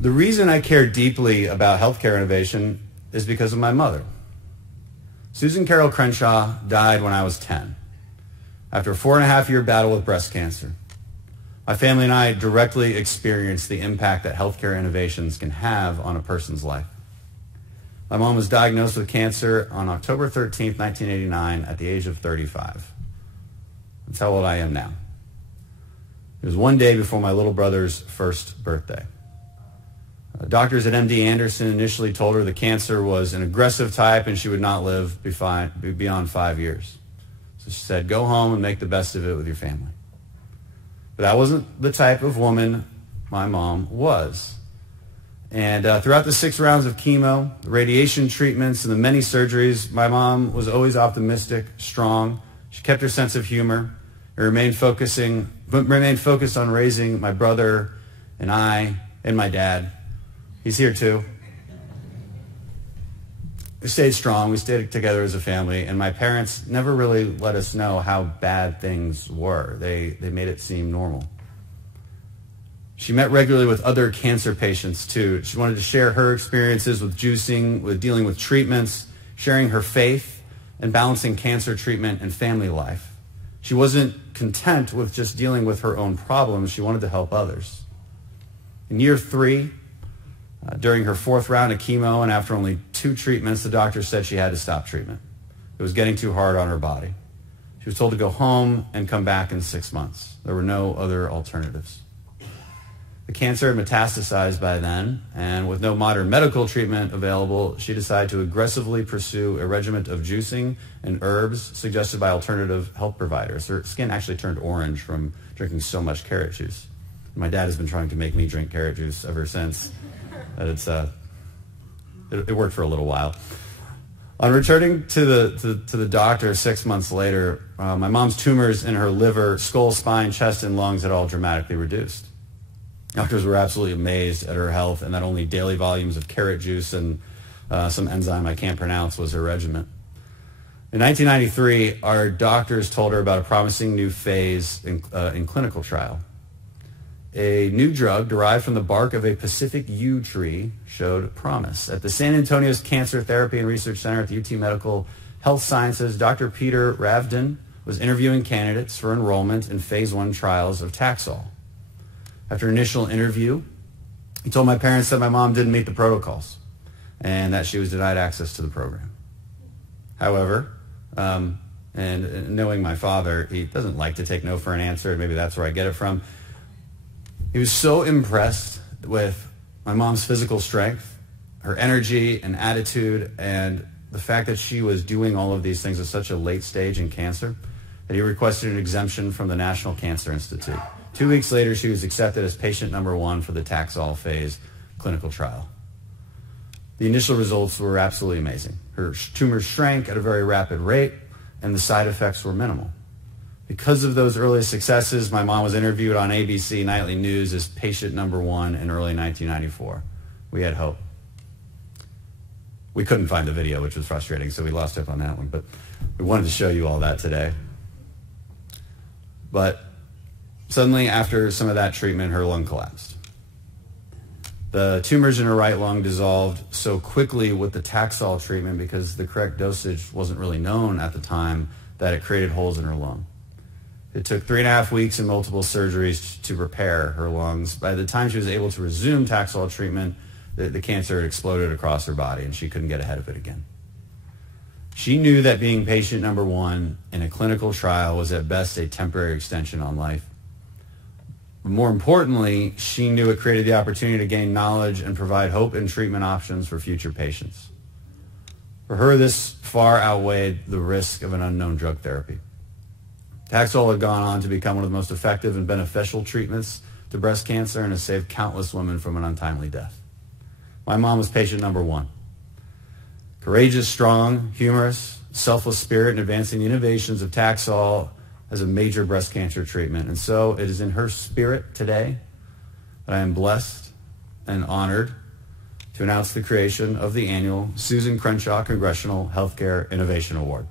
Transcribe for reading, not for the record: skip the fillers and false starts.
The reason I care deeply about healthcare innovation is because of my mother. Susan Carol Crenshaw died when I was 10 after a 4.5-year battle with breast cancer. My family and I directly experienced the impact that healthcare innovations can have on a person's life. My mom was diagnosed with cancer on October 13th, 1989 at the age of 35. That's how old I am now. It was one day before my little brother's first birthday. Doctors at MD Anderson initially told her the cancer was an aggressive type and she would not live beyond 5 years. So she said, go home and make the best of it with your family. But that wasn't the type of woman my mom was. And throughout the 6 rounds of chemo, the radiation treatments, and the many surgeries, my mom was always optimistic, strong. She kept her sense of humor and remained focused on raising my brother and I and my dad. He's here too. We stayed strong. We stayed together as a family, and my parents never really let us know how bad things were. They made it seem normal. She met regularly with other cancer patients too. She wanted to share her experiences with juicing, with dealing with treatments, sharing her faith, and balancing cancer treatment and family life. She wasn't content with just dealing with her own problems. She wanted to help others. In year 3, during her 4th round of chemo and after only 2 treatments, the doctor said she had to stop treatment. It was getting too hard on her body. She was told to go home and come back in 6 months. There were no other alternatives. The cancer had metastasized by then, and with no modern medical treatment available, she decided to aggressively pursue a regimen of juicing and herbs suggested by alternative health providers. Her skin actually turned orange from drinking so much carrot juice. My dad has been trying to make me drink carrot juice ever since. It worked for a little while. On returning to the doctor 6 months later, my mom's tumors in her liver, skull, spine, chest, and lungs had all dramatically reduced. Doctors were absolutely amazed at her health and that only daily volumes of carrot juice and some enzyme I can't pronounce was her regimen. In 1993, our doctors told her about a promising new phase in clinical trial. A new drug derived from the bark of a Pacific yew tree showed promise. At the San Antonio's Cancer Therapy and Research Center at the UT Medical Health Sciences, Dr. Peter Ravden was interviewing candidates for enrollment in phase 1 trials of Taxol. After initial interview, he told my parents that my mom didn't meet the protocols and that she was denied access to the program. However, and knowing my father, he doesn't like to take no for an answer, and maybe that's where I get it from. He was so impressed with my mom's physical strength, her energy and attitude, and the fact that she was doing all of these things at such a late stage in cancer that he requested an exemption from the National Cancer Institute. 2 weeks later, she was accepted as patient number 1 for the Taxol phase clinical trial. The initial results were absolutely amazing. Her tumors shrank at a very rapid rate, and the side effects were minimal. Because of those early successes, my mom was interviewed on ABC Nightly News as patient number 1 in early 1994. We had hope. We couldn't find the video, which was frustrating, so we lost hope on that one. But we wanted to show you all that today. But suddenly, after some of that treatment, her lung collapsed. The tumors in her right lung dissolved so quickly with the Taxol treatment because the correct dosage wasn't really known at the time that it created holes in her lung. It took 3.5 weeks and multiple surgeries to repair her lungs. By the time she was able to resume Taxol treatment, the cancer had exploded across her body and she couldn't get ahead of it again. She knew that being patient number 1 in a clinical trial was at best a temporary extension on life. But more importantly, she knew it created the opportunity to gain knowledge and provide hope and treatment options for future patients. For her, this far outweighed the risk of an unknown drug therapy. Taxol had gone on to become one of the most effective and beneficial treatments to breast cancer and has saved countless women from an untimely death. My mom was patient number 1. Courageous, strong, humorous, selfless spirit in advancing the innovations of Taxol as a major breast cancer treatment. And so it is in her spirit today that I am blessed and honored to announce the creation of the annual Susan Crenshaw Congressional Healthcare Innovation Award.